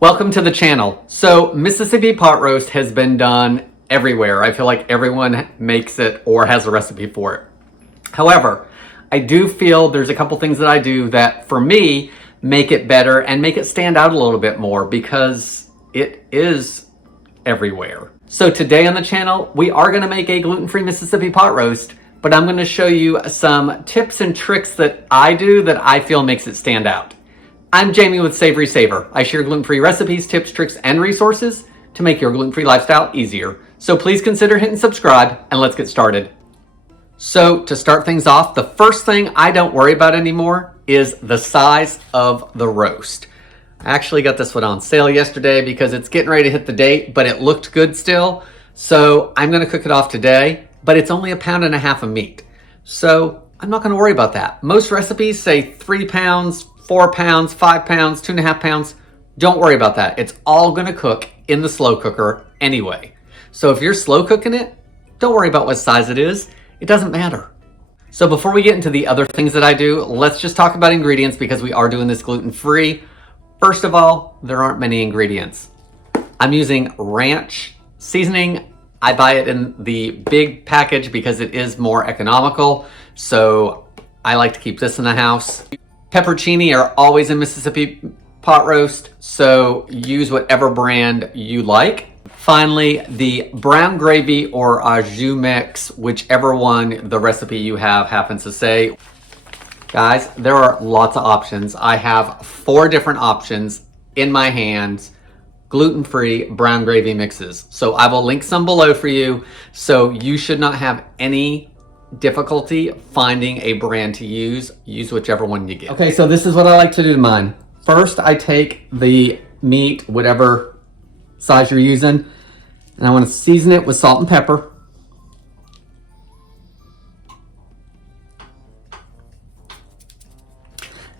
Welcome to the channel. So Mississippi pot roast has been done everywhere. I feel like everyone makes it or has a recipe for it. However, I do feel there's a couple things that I do that for me make it better and make it stand out a little bit more because it is everywhere. So today on the channel, we are gonna make a gluten-free Mississippi pot roast, but I'm gonna show you some tips and tricks that I do that I feel makes it stand out. I'm Jamie with SavorySaver. I share gluten-free recipes, tips, tricks, and resources to make your gluten-free lifestyle easier. So please consider hitting subscribe and let's get started. So to start things off, the first thing I don't worry about anymore is the size of the roast. I actually got this one on sale yesterday because it's getting ready to hit the date, but it looked good still. So I'm gonna cook it off today, but it's only 1.5 pounds of meat. So I'm not gonna worry about that. Most recipes say 3 pounds, 4 pounds, 5 pounds, 2.5 pounds. Don't worry about that. It's all gonna cook in the slow cooker anyway. So if you're slow cooking it, don't worry about what size it is. It doesn't matter. So before we get into the other things that I do, let's just talk about ingredients because we are doing this gluten-free. First of all, there aren't many ingredients. I'm using ranch seasoning. I buy it in the big package because it is more economical. So I like to keep this in the house. Pepperoncini are always in Mississippi pot roast, so use whatever brand you like. Finally, the brown gravy or au jus mix, whichever one the recipe you have happens to say. Guys, there are lots of options. I have 4 different options in my hands, gluten-free brown gravy mixes. So I will link some below for you, so you should not have any difficulty finding a brand to use. Use whichever one you get. Okay, so this is what I like to do to mine. First, I take the meat, whatever size you're using, and I want to season it with salt and pepper.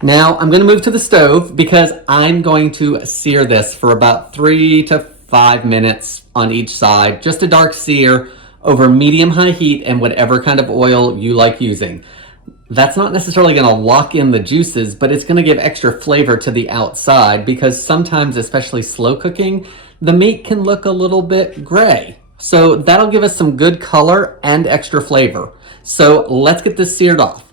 Now, I'm going to move to the stove because I'm going to sear this for about 3 to 5 minutes on each side. Just a dark sear over medium-high heat and whatever kind of oil you like using. That's not necessarily going to lock in the juices, but it's going to give extra flavor to the outside because sometimes, especially slow cooking, the meat can look a little bit gray. So that'll give us some good color and extra flavor. So let's get this seared off.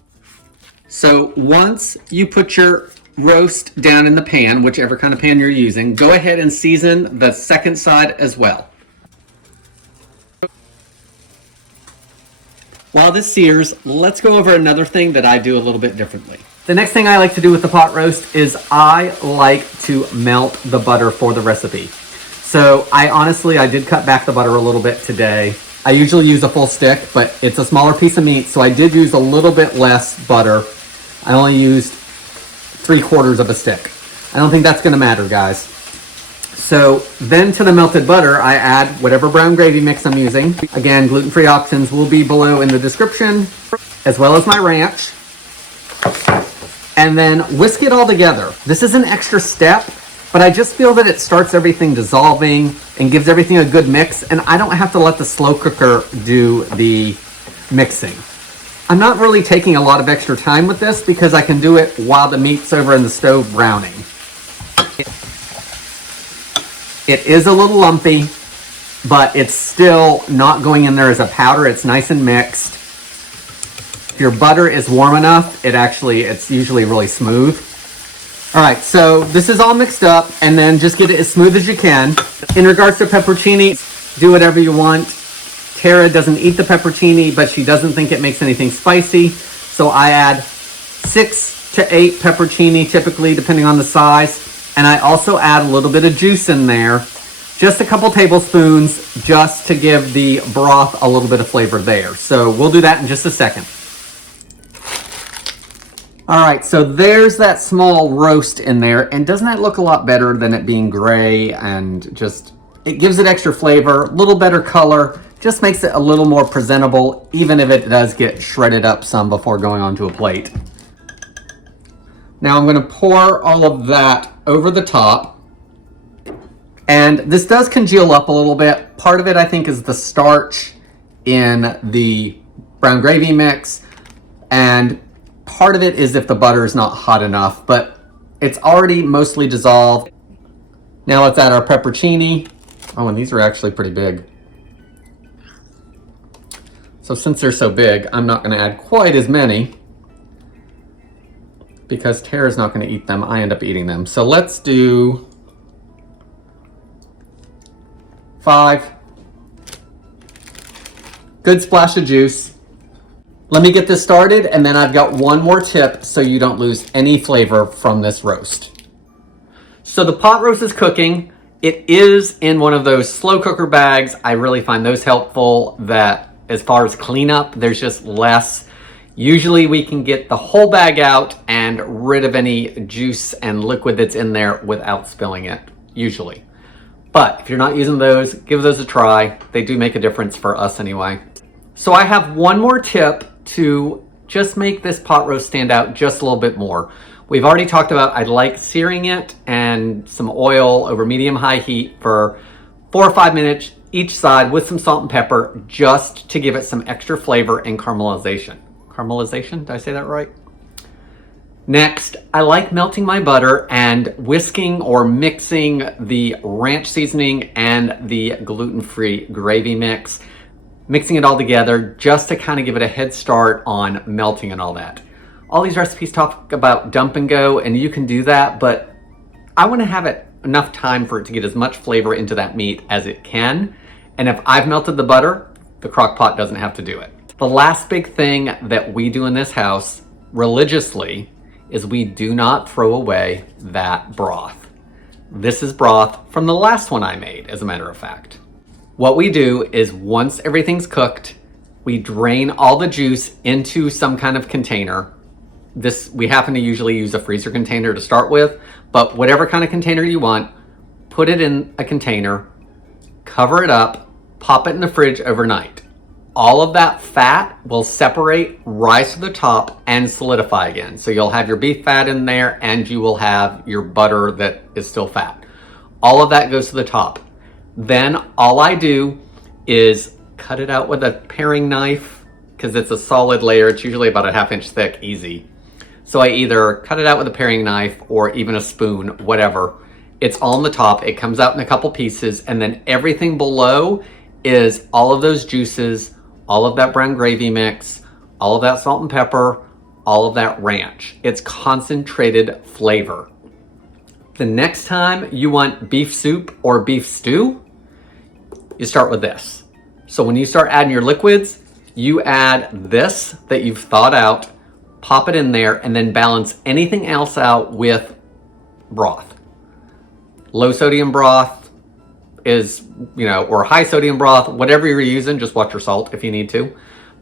So once you put your roast down in the pan, whichever kind of pan you're using, go ahead and season the second side as well. While this sears, let's go over another thing that I do a little bit differently. The next thing I like to do with the pot roast is I like to melt the butter for the recipe. So I did cut back the butter a little bit today. I usually use a full stick, but it's a smaller piece of meat, so I did use a little bit less butter. I only used 3/4 of a stick. I don't think that's gonna matter, guys. So then to the melted butter, I add whatever brown gravy mix I'm using. Again, gluten-free options will be below in the description, as well as my ranch. And then whisk it all together. This is an extra step, but I just feel that it starts everything dissolving and gives everything a good mix, and I don't have to let the slow cooker do the mixing. I'm not really taking a lot of extra time with this because I can do it while the meat's over in the stove browning. It is a little lumpy, but it's still not going in there as a powder. It's nice and mixed. If your butter is warm enough, it's usually really smooth. All right, so this is all mixed up, and then just get it as smooth as you can. In regards to pepperoncini, do whatever you want. Tara doesn't eat the pepperoncini, but she doesn't think it makes anything spicy. So I add 6 to 8 pepperoncini, typically, depending on the size. And I also add a little bit of juice in there, just a couple tablespoons, just to give the broth a little bit of flavor there. So we'll do that in just a second. All right, so there's that small roast in there. And doesn't that look a lot better than it being gray and just, it gives it extra flavor, a little better color, just makes it a little more presentable, even if it does get shredded up some before going onto a plate. Now I'm gonna pour all of that over the top. And this does congeal up a little bit. Part of it, I think, is the starch in the brown gravy mix. And part of it is if the butter is not hot enough, but it's already mostly dissolved. Now let's add our pepperoncini. Oh, and these are actually pretty big. So since they're so big, I'm not gonna add quite as many because Tara's not gonna eat them. I end up eating them. So let's do 5. Good splash of juice. Let me get this started, and then I've got one more tip so you don't lose any flavor from this roast. So the pot roast is cooking. It is in one of those slow cooker bags. I really find those helpful, that as far as cleanup, there's just less. Usually we can get the whole bag out and rid of any juice and liquid that's in there without spilling it, usually. But if you're not using those, give those a try. They do make a difference for us anyway. So I have one more tip to just make this pot roast stand out just a little bit more. We've already talked about I like searing it and some oil over medium-high heat for 4 or 5 minutes each side with some salt and pepper, just to give it some extra flavor and caramelization. Caramelization, did I say that right? Next, I like melting my butter and whisking or mixing the ranch seasoning and the gluten-free gravy mix. Mixing it all together just to kind of give it a head start on melting and all that. All these recipes talk about dump and go, and you can do that, but I want to have it enough time for it to get as much flavor into that meat as it can. And if I've melted the butter, the crock pot doesn't have to do it. The last big thing that we do in this house religiously is we do not throw away that broth. This is broth from the last one I made, as a matter of fact. What we do is once everything's cooked, we drain all the juice into some kind of container. We happen to usually use a freezer container to start with, but whatever kind of container you want, put it in a container, cover it up, pop it in the fridge overnight. All of that fat will separate, rise to the top, and solidify again. So you'll have your beef fat in there, and you will have your butter that is still fat. All of that goes to the top. Then all I do is cut it out with a paring knife, because it's a solid layer. It's usually about a 1/2 inch thick, easy. So I either cut it out with a paring knife or even a spoon, whatever. It's all on the top. It comes out in a couple pieces, and then everything below is all of those juices, all of that brown gravy mix, all of that salt and pepper, all of that ranch. It's concentrated flavor. The next time you want beef soup or beef stew, you start with this. So when you start adding your liquids, you add this that you've thawed out, pop it in there, and then balance anything else out with broth. Low sodium broth is, or high sodium broth, whatever you're using, just watch your salt if you need to.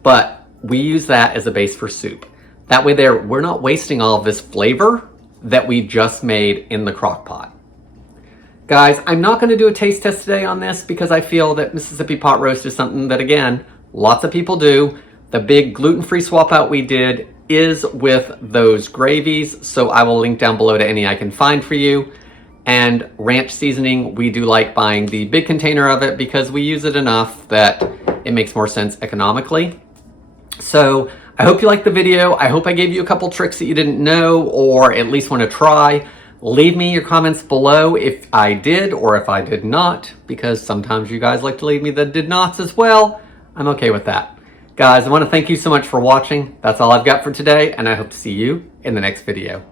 But we use that as a base for soup. That way we're not wasting all of this flavor that we just made in the crock pot. Guys, I'm not going to do a taste test today on this because I feel that Mississippi pot roast is something that, again, lots of people do. The big gluten-free swap out we did is with those gravies, so I will link down below to any I can find for you. And ranch seasoning, we do like buying the big container of it because we use it enough that it makes more sense economically. So I hope you liked the video. I hope I gave you a couple tricks that you didn't know or at least want to try. Leave me your comments below if I did or if I did not, because sometimes you guys like to leave me the did nots as well. I'm okay with that. Guys, I want to thank you so much for watching. That's all I've got for today, and I hope to see you in the next video.